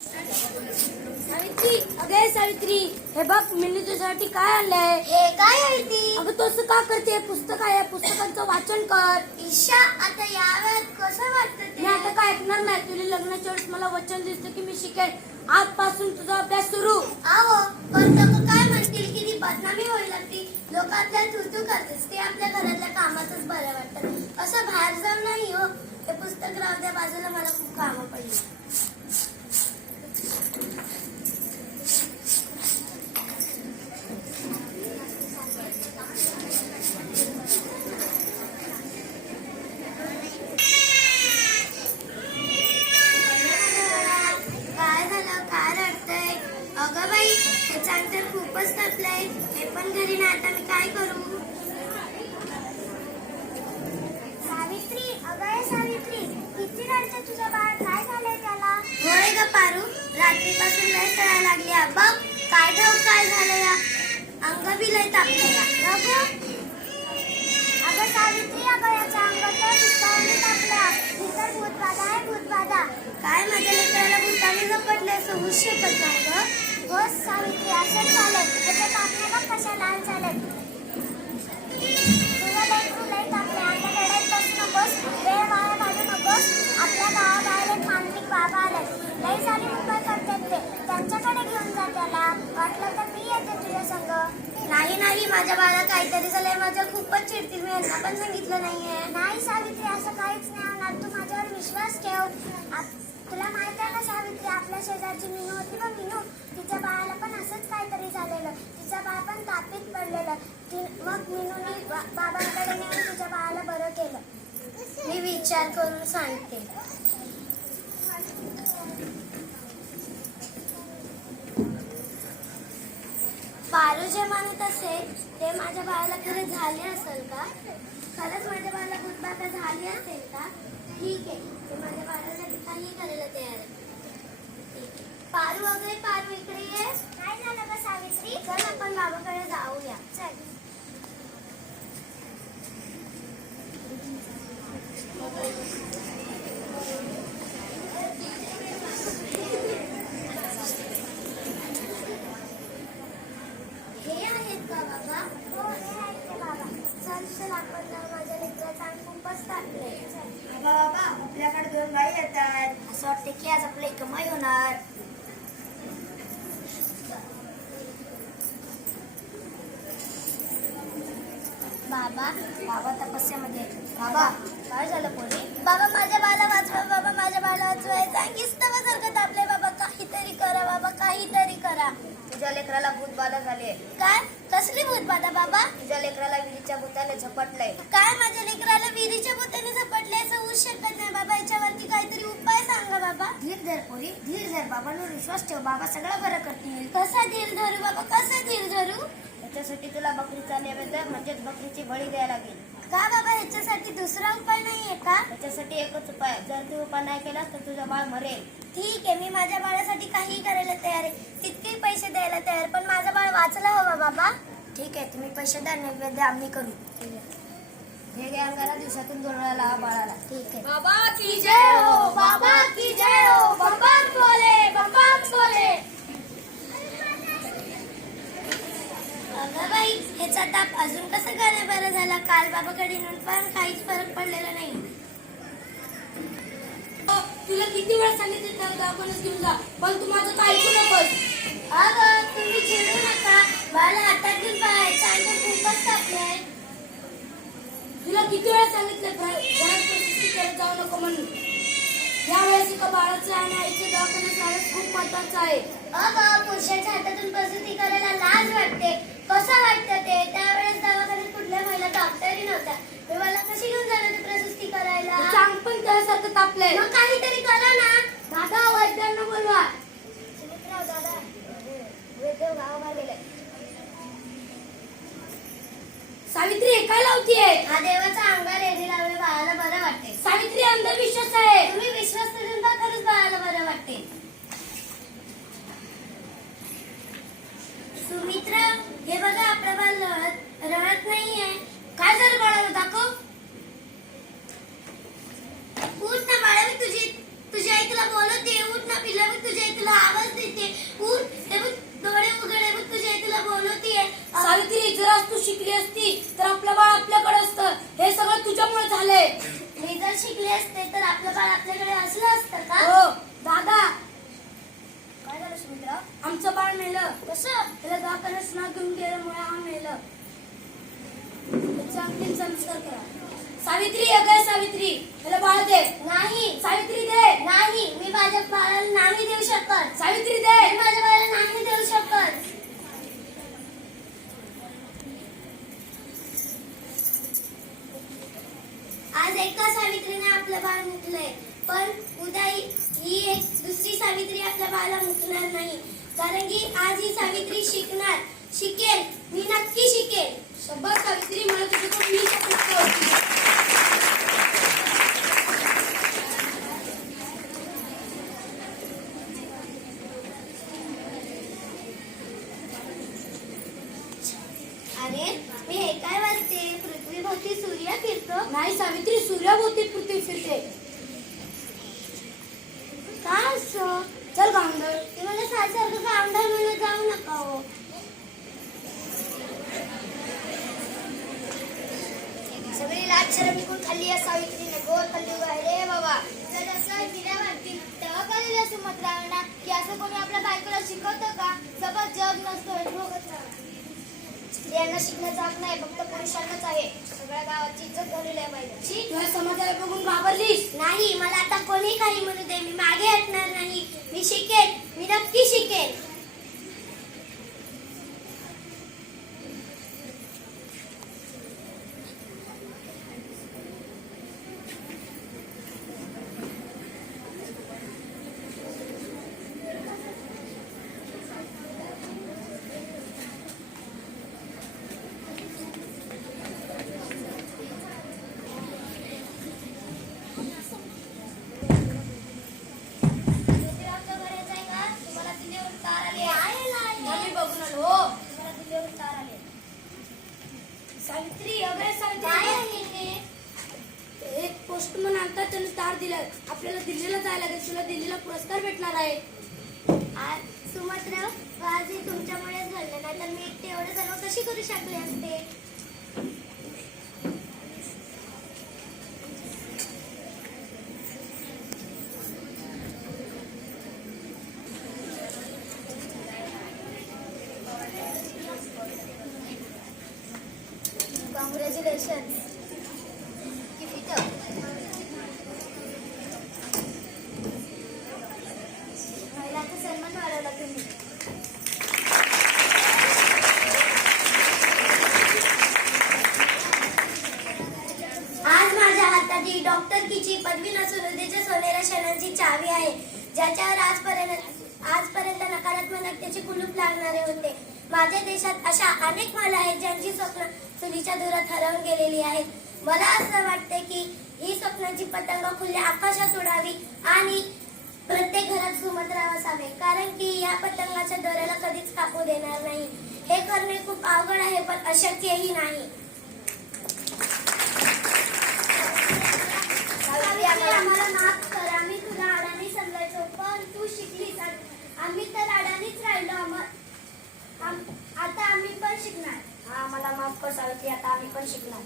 सावित्री, अगं सावित्री, हे बघ मी तुझ्यासाठी काय आणलंय. हे काय आहे ती? अगं तू असं का करते? पुस्तक आहे, पुस्तकांचं वाचन कर. ईशा, आता यावेळेस कसं वाटतं ते? मी आता काय ऐकणार नाही. तुला लग्नाच्या वेळेस मला वचन दिसतं की मी शिकेन. आजपासून तुझा अभ्यास सुरू. आहो, पण लोक काय म्हणतील की ती बदनामी होईल ती. लोक आपल्या तू करतेस ते आपल्या घरातल्या कामातच बरं वाटतं. असं बाहेर जाऊन नाही हो. ते पुस्तक राहू द्या बाजूला, मला खूप कामं पडली. काय झालं? काय रडतंय? अगं बाई, त्याचं अंतर खूपच तपलंय. हे पण घरी ना, आता मी काय करू? सावित्री, अगं सावित्री, किती रडते तुझं बाळ? काय झालंय त्याला? होय ग पारू, रात्रीपासून लय सळा लागली. बघ काय ठाऊक काय झालं या. अंग बी लय तापलं या. अगं सावित्री, अगं याच्या अंग तर विस्ताराने तापलं. ही तर भूतबाधा आहे, भूतबाधा. काय माझ्या लेकराला भूताने झपटले असं होऊ शकत नाही ग. हो सावित्री, असंच झालंय. त्याच्या तापणे बघ कशा लाल झाल्यात. तुझं लेकरू लय तापले. आता रडत बस नकोस, वेळ वाया घालू नकोस. आपल्या गावाबाहेर एक मांत्रिक बाबा आलेत. लय सारी उपाय करतात ते. त्यांच्याकडे घेऊन जा त्याला. वाटलं तर मी येते तुझ्या संग. नाही नाही, माझ्या बाळा काहीतरी झालंय. माझ्या खूपच चिडतील. मी यांना पण सांगितलं नाहीये. नाही सावित्री, असं काहीच नाही होणार. तू माझ्यावर विश्वास ठेव. तुला माहित आहे ना सावित्री, आपल्या शेजारची मीनू होती बघ, मीनू, तिच्या बाळाला पण असंच काहीतरी झालेलं. तिचं बाळ पण तापीत पडलेलं. मग मीनूने बाबांकडे नेऊन तिच्या बाळाला बरं केलं. मी विचार करून सांगते. पारू जे म्हणत असेल ते माझ्या बाळाला खरं झाले असेल का? खरंच माझ्या बाळाला भूतबाधा झाली असेल का? ठीक आहे, ते माझ्या बाळासाठी काही करायला तयार आहे. पारू, वगैरे पारू, इकडे ये. काय झालं का सावित्री? चल आपण बाबाकडे जाऊया. चल. हे आहेत का बाबा? हो, हे आहेत ते बाबा. चल चल, आपण जाऊ. माझ्या लेकराचा अंग खूपच तापले. बाबा, आपल्याकडे 2 बाई येतात. असं वाटतं की आज आपली कमाई होणार. बाबा, बाबा तपस्यामध्ये. बाबा, काय झालं पोरी? बाबा, माझ्या बाळाला वाचवा. बाबा, माझ्या बाळाला वाचवा. सांगितलं तापले. बाबा, काहीतरी करा. बाबा, काहीतरी करा. तुझ्या लेकराला भूतबाधा झाली. काय? कसली भूतबाधा बाबा? तुझ्या लेकराला विहिरीच्या भूताने झपटलंय. काय? माझ्या लेकराला विहिरीच्या भूताने झपटले असं होऊच शकत नाही. बाबा, याच्यावरती काहीतरी उपाय सांगा बाबा. धीर धर पोरी, धीर धर. बाबांवर विश्वास ठेव. बाबा सगळं बरं करतील. कसा धीर धरू बाबा? कसा धीर धरू? त्याच्यासाठी तुला बकरीचा नैवेद्य म्हणजेच बकरीची बळी द्यायला लागेल. का बाबा, ह्याच्यासाठी दुसरा उपाय नाहीये का? त्याच्यासाठी एकच उपाय. जर तू उपाय नाही केलास तर तुझं बाळ मरेल. ठीक आहे, मी माझ्या बाळासाठी काही करायला तयार आहे. तितके पैसे द्यायला तयार, पण माझं बाळ वाचला हवा बाबा. ठीक आहे, तुम्ही पैसे द्या, नैवेद्य आम्ही करू. हे घ्या अंगाला, दिवसातून 2 वेळा लावा बाळाला. ठीक आहे. बाबा की जय हो, बाबा की जय हो. बम बोले, बम बोले. अगं बाई, ह्याचा ताप अजून कसं काय बरं झाला? काल बाबाकडे येऊन पण काहीच फरक पडलेला नाही. तुला किती वेळा सांगितलं त्या दवाखान्यात घेऊन जा, पण तू माझं काय ऐकू नकोस. अगं, तुम्ही चिडू नका. बाळाला हातात घेऊन पाहायचं. अंग खूपच तापलंय. तुला किती वेळा सांगितलं घरात प्रसूती करत जाऊ नको म्हणून. यावेळेस एका बाळाचं आणि आईचं दवाखान्यात जाणं खूप महत्वाचं आहे. अगं, पुरुषाच्या हातातून प्रसूती करायला लाज वाटते. कसं वाटतं ते? त्यावेळेस दवाखान्यात कुठल्या महिला डॉक्टरही नव्हत्या. मी मला कशी घेऊन जाणार ते प्रसूती करायला? तुझं अंग पण त्यासारखं तापलंय. मग काहीतरी करा ना. दादा, वैद्यांना बोलवा. सुमित्राव दादा, वैद्य गावाबाहेर गेले. सावित्री, हे काय लावतीये? हा देवाचा अंगार रेडी लावले, बाळाला बरं वाटते. सावित्री, अंधविश्वास आहे. तुम्ही विश्वास करून का खरंच बाळाला बरं वाटते. सुमित्रा, हे बघा, आपला बाळ रडत नाहीये. काय झालं बाळाला? दाखव. उठ ना बाळा, मी तुझी आई तुला बोलवते. उठ ना पिल्ला, मी तुझी आई तुला मेलं. कसं? त्याला दवाखान्यात ना घेऊन गेल्यामुळे हा मेलं. त्याचा अंतिम संस्कार करा. सावित्री अगं सावित्री, त्याला बाळ दे. नाही. सावित्री दे. नाही, मी माझ्या बाळाला नाही देऊ शकत. सावित्री दे. मी माझ्या बाळाला नाही देऊ शकत. आज एका सावित्रीने आपलं बाळ मुकलंय, पण उद्या ही एक दुसरी सावित्री आपल्या बाळाला मुकणार नाही. कारण की आज ही सावित्री शिकेल. मी नक्की शिकेल. शब्बास सावित्री, मला तुझ्याकडून ही अपेक्षा होती. अरे, मी हे काय वाचते? पृथ्वीभोवती सूर्य फिरतो. नाही सावित्री, सूर्याभोवती पृथ्वी फिरते. काय असं? चल गांधळ. ते मला सारखं गावंढळ म्हणत जाऊ नका हो. सगळी लाज शरम विकून खाल्ली या सावित्रीने. गोर कलयुग आहे रे बाबा. जर असं दिल्या वाटतील तेव्हा कळलेलं सुमंत्रांना की असं कोणी आपल्या बायकोला शिकवतं का? सबत जग नसतो. स्त्रियांना शिकण्याचा हक नाही, फक्त पुरुषांनाच आहे. सगळ्या गावाची इज्जत झालेली आहे पाहिजे. तू या समाजाला बघून घाबरलीस. नाही, मला आता कोणी काही म्हणू दे, मी मागे हटणार नाही. मी शिकेल. मी नक्की शिकेल. ज्योतिरावच्या घरात आहे का? तुम्हाला दिल्लीवरून तार आली आहे. आम्ही बघून आलो. हो. तुम्हाला दिल्लीवरून तार आली आहे. सावित्री अगं काय सावित्री, आहे हे? एक पोस्टमन आणतात, त्याने तार दिलाय. आपल्याला दिल्लीला जायला लागेल. तुला दिल्लीला पुरस्कार भेटणार आहे. आज सुमंतराव, आज हे तुमच्यामुळेच घडलं, नाही तर मी एकटे एवढं सर्व कशी करू शकले असते? कॉंग्रॅच्युलेशन. महिलांचा सन्मान वाढवला तुम्ही. आज माझ्या हातात ही डॉक्टरकीची पदवी नसून उद्याच्या सोनेऱ्या क्षणांची चावी आहे, ज्याच्यावर आजपर्यंत नकारात्मकतेचे कुलूप लागणारे होते. माझ्या देशात अशा अनेक महिला आहेत ज्यांची स्वप्न चुलीच्या धुरात हरवून गेलेली आहेत. मला असं वाटते की ही स्वप्नांची पतंग खुल्या आकाशात उडावी आणि प्रत्येक घरात सुमंतराव असावे, कारण की या पतंगाच्या दोऱ्याला कधीच कापू देणार नाही. हे करणे खूप अवघड आहे, पण अशक्यही नाही. सावित्री, आम्हाला माफ कर. आम्ही तुला अडाणी समजायचो, पण तू शिकलीस. आम्ही तर अडाणीच राहिलो. आता आम्ही पण शिकणार. हा, मला माफ कर सावित्री, आता आम्ही पण शिकणार.